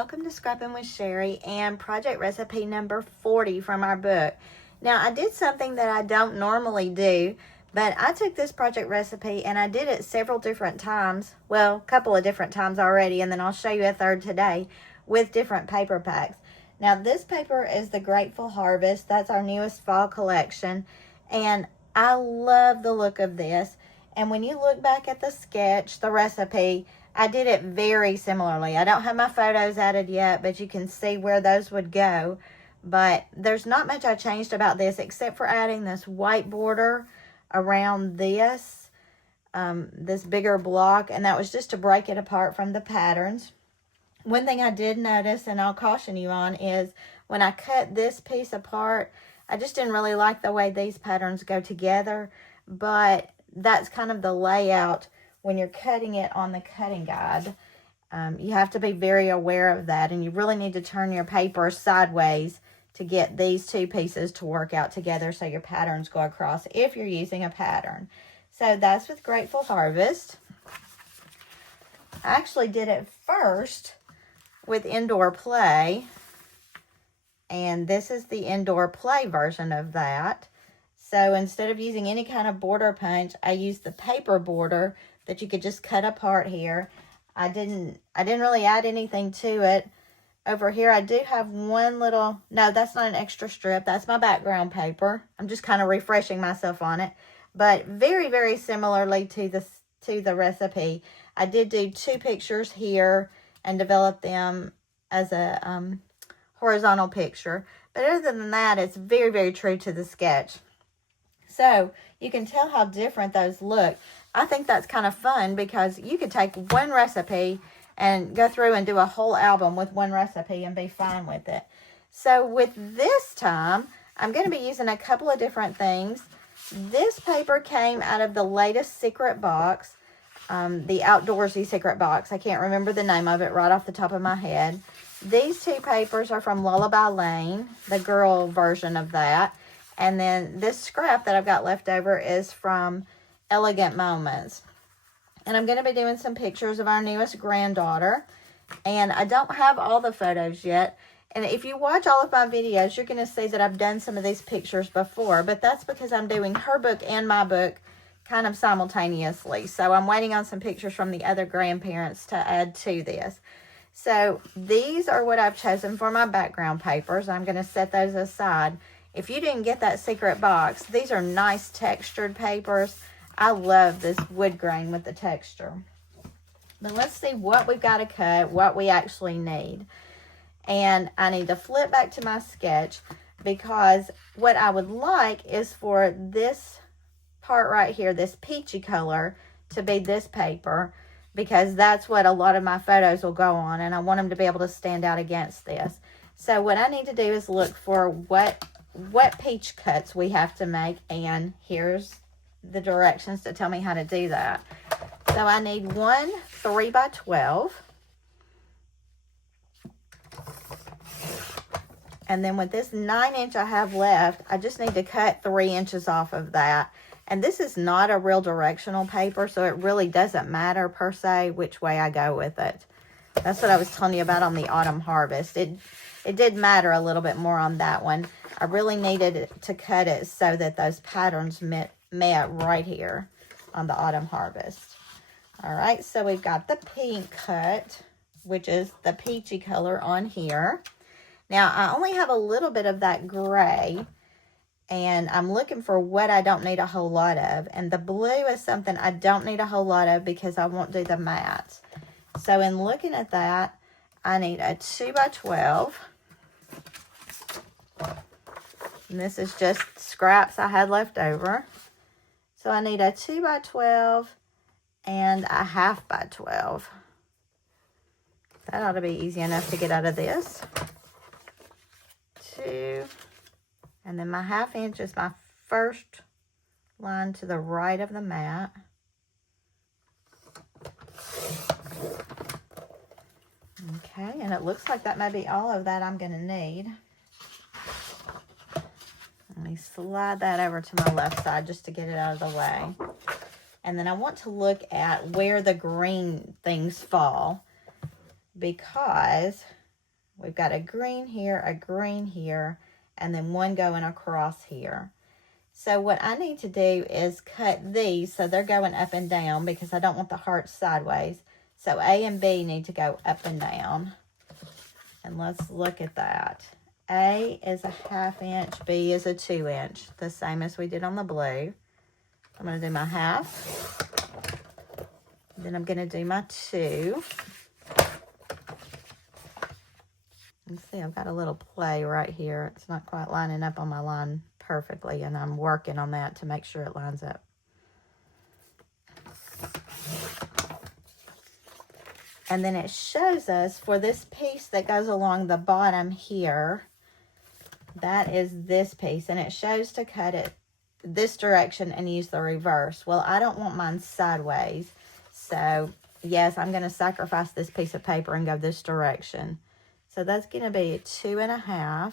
welcome to Scrappin with Sheri and project recipe number 40 from our book. Now, I did something that I don't normally do, but I took this project recipe and I did it several different times. Well, a couple of different times already, and then I'll show you a third today with different paper packs. Now, this paper is the Grateful Harvest. That's our newest fall collection, and I love the look of this. And when you look back at the sketch, the recipe, I did it very similarly. I don't have my photos added yet, but you can see where those would go. But there's not much I changed about this except for adding this white border around this bigger block, and that was just to break it apart from the patterns. One thing I did notice, and I'll caution you on, is when I cut this piece apart, I just didn't really like the way these patterns go together, but that's kind of the layout when you're cutting it on the cutting guide. You have to be very aware of that, and you really need to turn your paper sideways to get these two pieces to work out together so your patterns go across if you're using a pattern. So that's with Grateful Harvest. I actually did it first with Indoor Play, and this is the Indoor Play version of that. So instead of using any kind of border punch, I used the paper border that you could just cut apart here. I didn't really add anything to it. Over here, I do have one little, no, that's not an extra strip. That's my background paper. I'm just kind of refreshing myself on it. But very, very similarly to the recipe, I did do two pictures here and develop them as a horizontal picture. But other than that, it's very, very true to the sketch. So you can tell how different those look. I think that's kind of fun because you could take one recipe and go through and do a whole album with one recipe and be fine with it. So with this time, I'm going to be using a couple of different things. This paper came out of the latest secret box, the Outdoorsy secret box. I can't remember the name of it right off the top of my head. These two papers are from Lullaby Lane, the girl version of that. And then this scrap that I've got left over is from Elegant Moments. And I'm going to be doing some pictures of our newest granddaughter. And I don't have all the photos yet. And if you watch all of my videos, you're going to see that I've done some of these pictures before. But that's because I'm doing her book and my book kind of simultaneously. So I'm waiting on some pictures from the other grandparents to add to this. So these are what I've chosen for my background papers. I'm going to set those aside. If you didn't get that secret box, these are nice textured papers. I love this wood grain with the texture. But let's see what we've got to cut, what we actually need. And I need to flip back to my sketch because what I would like is for this part right here, this peachy color, to be this paper, because that's what a lot of my photos will go on, and I want them to be able to stand out against this. So what I need to do is look for what peach cuts we have to make, and here's the directions to tell me how to do that. So I need one 3x12, and then with this 9-inch I have left, I just need to cut 3 inches off of that. And this is not a real directional paper, so it really doesn't matter per se which way I go with it. That's what I was telling you about on the Autumn Harvest. It did matter a little bit more on that one. I really needed to cut it so that those patterns met right here on the Autumn Harvest. All right, so we've got the pink cut, which is the peachy color on here. Now, I only have a little bit of that gray, and I'm looking for what I don't need a whole lot of. And the blue is something I don't need a whole lot of because I won't do the mats. So in looking at that, I need a 2x12. And this is just scraps I had left over. So I need a 2x12 and a 1/2x12. That ought to be easy enough to get out of this. 2. And then my 1/2 inch is my first line to the right of the mat. Okay, and it looks like that may be all of that I'm going to need. Let me slide that over to my left side just to get it out of the way. And then I want to look at where the green things fall, because We've got a green here, and then one going across here. So what I need to do is cut these so they're going up and down because I don't want the hearts sideways. So A and B need to go up and down. And let's look at that. A is a 1/2 inch, B is a 2 inch, the same as we did on the blue. I'm going to do my 1/2. Then I'm going to do my 2. You see, I've got a little play right here. It's not quite lining up on my line perfectly, and I'm working on that to make sure it lines up. And then it shows us for this piece that goes along the bottom here, that is this piece, and it shows to cut it this direction and use the reverse. Well, I don't want mine sideways, so yes, I'm going to sacrifice this piece of paper and go this direction. So that's going to be a 2 1/2.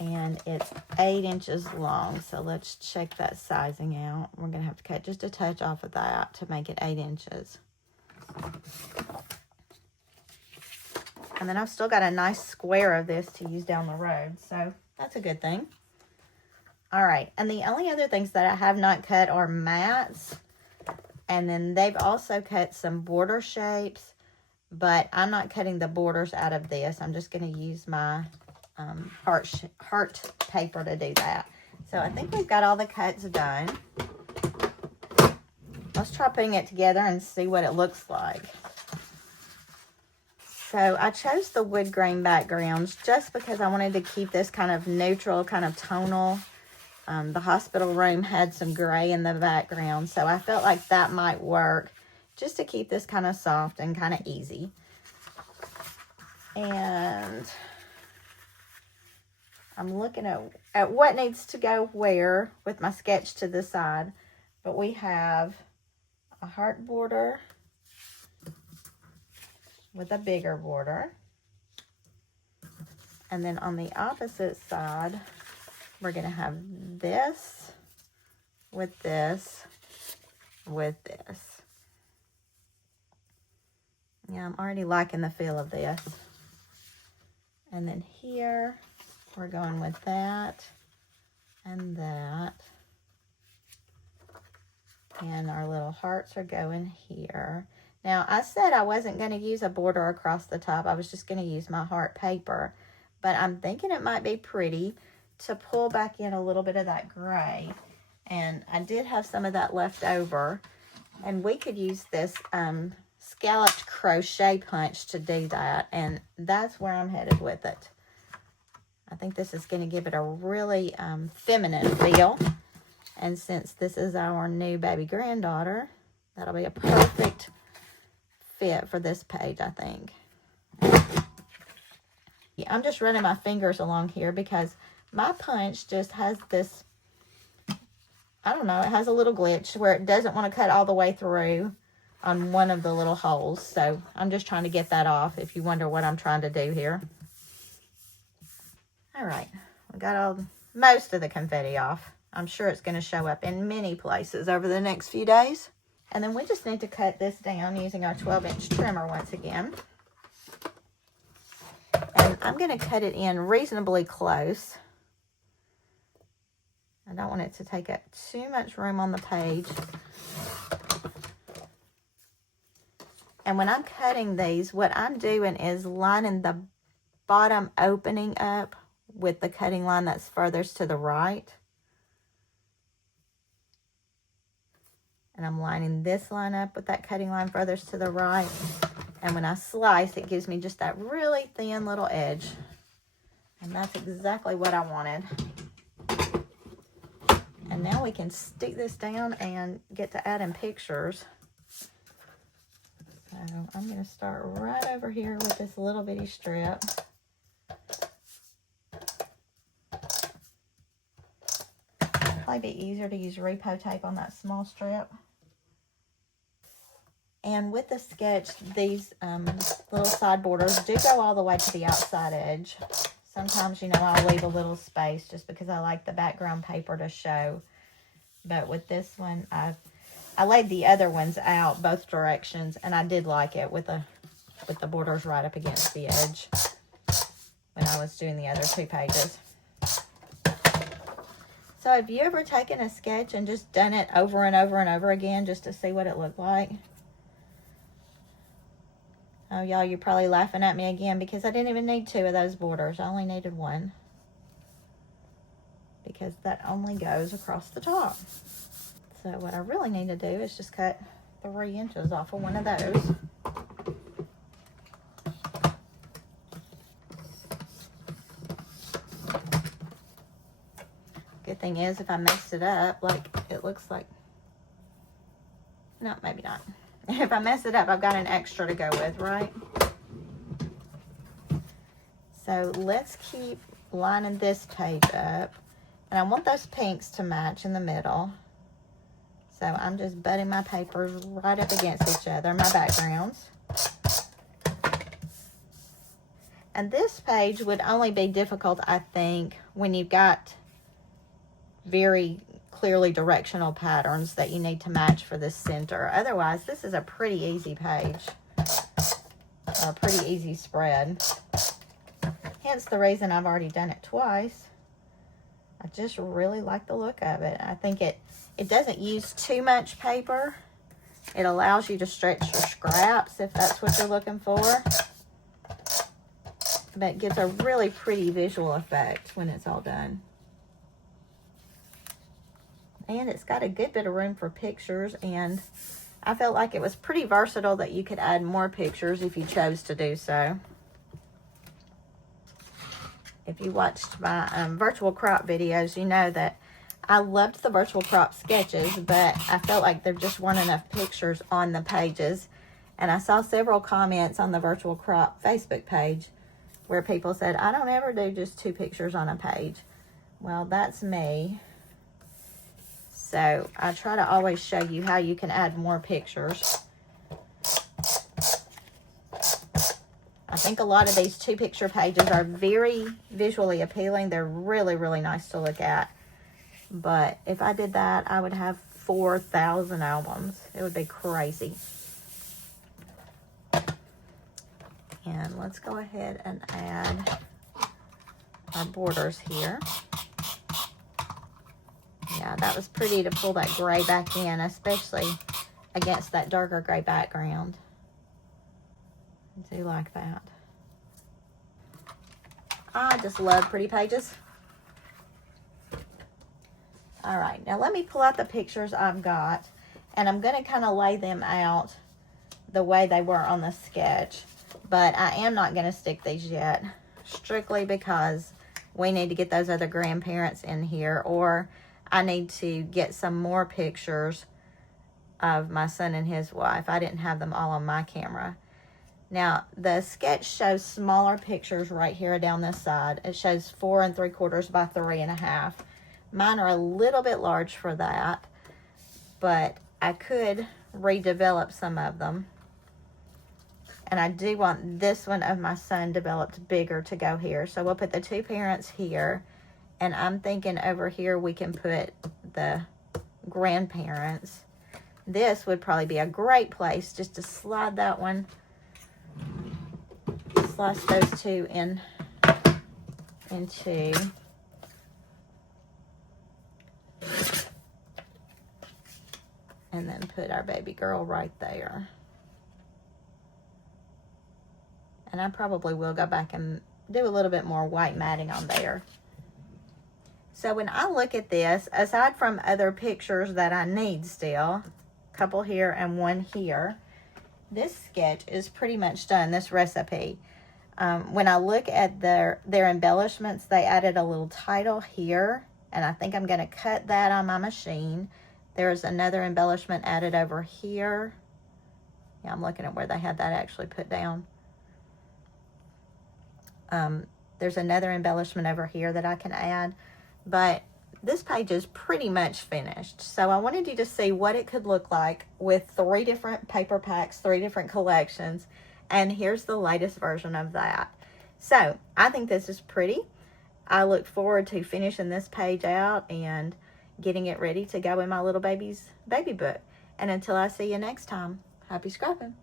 And it's 8 inches long. So let's check that sizing out. We're going to have to cut just a touch off of that to make it 8 inches. And then I've still got a nice square of this to use down the road. So that's a good thing. All right. And the only other things that I have not cut are mats. And then they've also cut some border shapes, but I'm not cutting the borders out of this. I'm just going to use my heart paper to do that. So I think we've got all the cuts done. Let's try putting it together and see what it looks like. So I chose the wood grain backgrounds just because I wanted to keep this kind of neutral, kind of tonal. The hospital room had some gray in the background, so I felt like that might work just to keep this kind of soft and kind of easy. And I'm looking at what needs to go where with my sketch to the side. But we have a heart border with a bigger border. And then on the opposite side, we're going to have this with this with this. Yeah, I'm already liking the feel of this. And then here, we're going with that and that. And our little hearts are going here. Now, I said I wasn't going to use a border across the top. I was just going to use my heart paper. But I'm thinking it might be pretty to pull back in a little bit of that gray. And I did have some of that left over. And we could use this scalloped crochet punch to do that. And that's where I'm headed with it. I think this is going to give it a really feminine feel. And since this is our new baby granddaughter, that'll be a perfect fit for this page, I think. Yeah, I'm just running my fingers along here because my punch just has this, I don't know, it has a little glitch where it doesn't want to cut all the way through on one of the little holes. So I'm just trying to get that off if you wonder what I'm trying to do here. All right, we got most of the confetti off. I'm sure it's going to show up in many places over the next few days. And then we just need to cut this down using our 12-inch trimmer once again. And I'm going to cut it in reasonably close. I don't want it to take up too much room on the page. And when I'm cutting these, what I'm doing is lining the bottom opening up with the cutting line that's furthest to the right. And I'm lining this line up with that cutting line furthest to the right. And when I slice, it gives me just that really thin little edge. And that's exactly what I wanted. And now we can stick this down and get to adding pictures. So I'm going to start right over here with this little bitty strip. Probably be easier to use repo tape on that small strip. And with the sketch, these little side borders do go all the way to the outside edge. Sometimes, you know, I'll leave a little space just because I like the background paper to show. But with this one, I've I laid the other ones out both directions, and I did like it with the borders right up against the edge when I was doing the other 2 pages. So have you ever taken a sketch and just done it over and over and over again just to see what it looked like? Oh, y'all, you're probably laughing at me again because I didn't even need 2 of those borders. I only needed 1. Because that only goes across the top. So what I really need to do is just cut 3 inches off of one of those. Good thing is, if I messed it up, like it looks like, no, maybe not. If I mess it up, I've got an extra to go with, right? So let's keep lining this page up. And I want those pinks to match in the middle. So I'm just butting my papers right up against each other, my backgrounds. And this page would only be difficult, I think, when you've got very clearly directional patterns that you need to match for this center. Otherwise, this is a pretty easy page, or a pretty easy spread. Hence the reason I've already done it twice. I just really like the look of it. I think it doesn't use too much paper. It allows you to stretch your scraps if that's what you're looking for. But it gives a really pretty visual effect when it's all done. And it's got a good bit of room for pictures, and I felt like it was pretty versatile that you could add more pictures if you chose to do so. If you watched my virtual crop videos, you know that I loved the virtual crop sketches, but I felt like there just weren't enough pictures on the pages. And I saw several comments on the virtual crop Facebook page where people said, I don't ever do just 2 pictures on a page. Well, that's me. So I try to always show you how you can add more pictures. I think a lot of these 2-picture pages are very visually appealing. They're really, really nice to look at. But if I did that, I would have 4,000 albums. It would be crazy. And let's go ahead and add our borders here. Yeah, that was pretty to pull that gray back in, especially against that darker gray background. I do like that. I just love pretty pages. All right, now let me pull out the pictures I've got, and I'm going to kind of lay them out the way they were on the sketch. But I am not going to stick these yet, strictly because we need to get those other grandparents in here, or I need to get some more pictures of my son and his wife. I didn't have them all on my camera. Now, the sketch shows smaller pictures right here down this side. It shows 4 3/4 by 3 1/2. Mine are a little bit large for that, but I could redevelop some of them. And I do want this one of my son developed bigger to go here. So we'll put the 2 parents here. And I'm thinking over here we can put the grandparents. This would probably be a great place just to slide that one. Slice those 2 in into and then put our baby girl right there. And I probably will go back and do a little bit more white matting on there. So when I look at this, aside from other pictures that I need still, a couple here and 1 here, this sketch is pretty much done, this recipe. When I look at their embellishments, they added a little title here, and I think I'm going to cut that on my machine. There's another embellishment added over here. Yeah, I'm looking at where they had that actually put down. There's another embellishment over here that I can add, but this page is pretty much finished. So I wanted you to see what it could look like with 3 different paper packs, 3 different collections, and here's the latest version of that. So I think this is pretty. I look forward to finishing this page out and getting it ready to go in my little baby's baby book. And until I see you next time, happy scrapping.